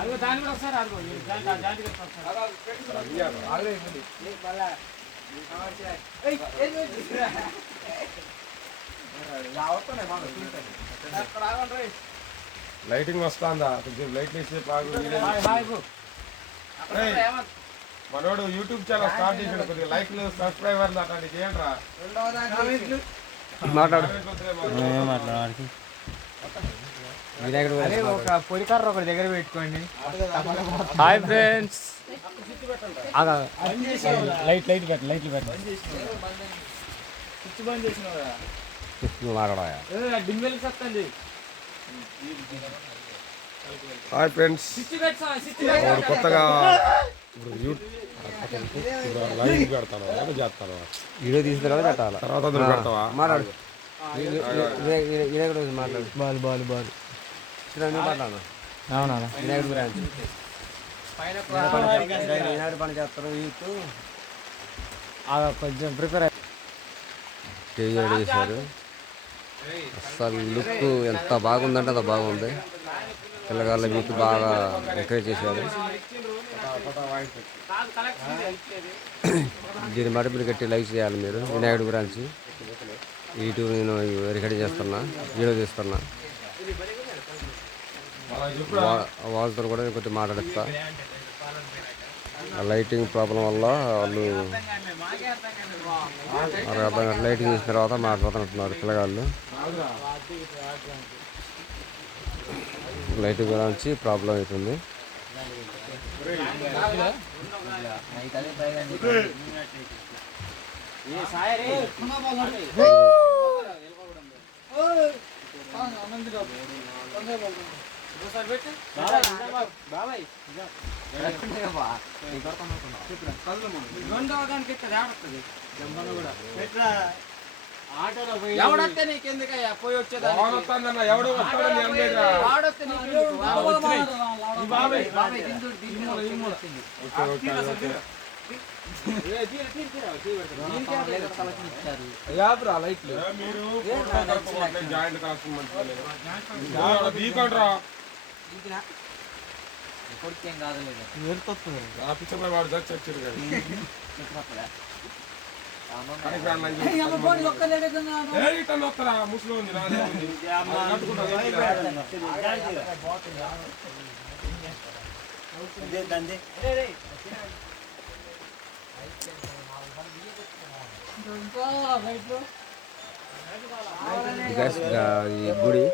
అదిగో దాని కూడా ఒకసారి అదిగో లైటింగ్ వస్తుందా? కొంచెం లైట్ వేస్తే మనోడు యూట్యూబ్ ఛానల్ స్టార్ట్ చేసాడు. కొద్దిగా లైక్లు సబ్స్క్రైబర్లు అట్లాంటివి చేయండిరా. ఒక పొడికర్ర ఒకటి దగ్గర పెట్టుకోండి. హాయ్ ఫ్రెండ్స్, లైట్లు పెట్టండి. డిమ్మెల్ వస్తుంది. హాయ్ ఫ్రెండ్స్, కొత్తగా లైవ్ పెడతాను చేస్తాను. వీడియో తీసిన తర్వాత పెట్టాలి. తర్వాత పెడతావా? మాట్లాడు బాల్ బాల్ బాల్ మాట్లాడు. అవునా వినాయకుడు బ్రాంచ్ వినాయకుడు పని చేస్తారు. యూత్ కొంచెం ప్రిపేర్ స్టేజ్ రెడీ చేశారు. అసలు లుక్ ఎంత బాగుందంటే అంత బాగుంది. పిల్లగాళ్ళ యూత్ బాగా ఎంకరేజ్ చేశారు. దీన్ని బట్టి మీరు గట్టి లైక్ చేయాలి. మీరు వినాయకుడు బ్రాంచ్ యూట్యూబ్ నేను రికార్డ్ చేస్తున్నా, వీడియో తీస్తున్నా. వాళ్ళతో కూడా నేను కొద్దిగా మాట్లాడిస్తా. లైటింగ్ ప్రాబ్లం వల్ల వాళ్ళు లైటింగ్ చేసిన తర్వాత మాట్లాడుతున్నారు పిల్లగాళ్ళు. లైటింగ్ గురించి ప్రాబ్లం అవుతుంది. ఎవడొస్తే నీకెందుకయ్యా పోయి వచ్చేదా? ఎవడు జాయింట్ కాస్ట్యూమ్ వాడు చచ్చారు కదా. ముసలి ఉంది ఈ గుడి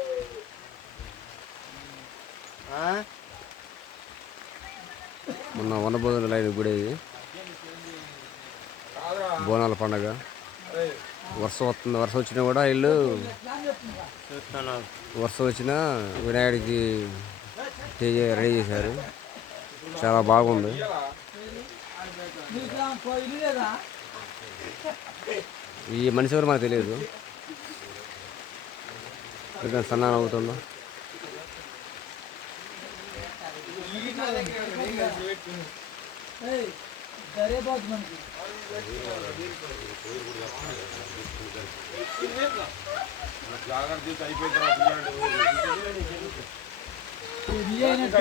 మొన్న వనభోజనాలు అయిన గుడి ఇది. బోనాల పండగ వర్షం వస్తుంది. వర్షం వచ్చినా కూడా వీళ్ళు వర్షం వచ్చినా వినాయకుడికి స్టేజ్ రెడీ చేశారు. చాలా బాగుంది. ఈ మనిషి ఎవరు మనకు తెలియదు. సన్నానం అవుతుందో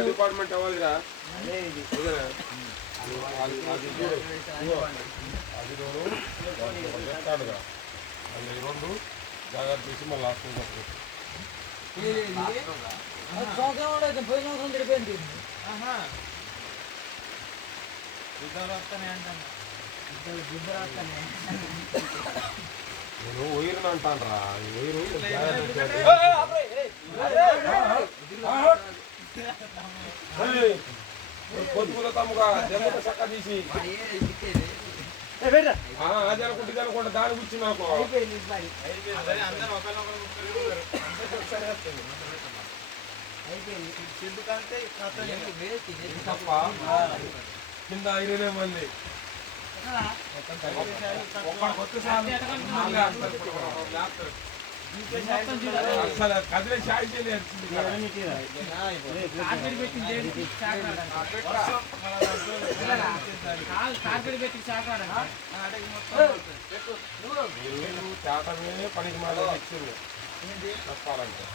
డిపార్ట్మెంట్ అవ్వాలిరా. రెండు జాగ్రత్త తీసి మళ్ళీ నేను వైరుని అంటాను రా. వైరు పొద్దుల తమ్ముగా దెబ్బ చక్క తీసి అది అనుకుంటే ఇది అనుకుంటే దాని గురించి నాకు కింద ఐరే మళ్ళీ అసలు కదిలే షాయి చేయలేదు కార్పెట్ పెట్టి చాటమే పనికి మాత్రం ఇచ్చింది చెప్పాలంటే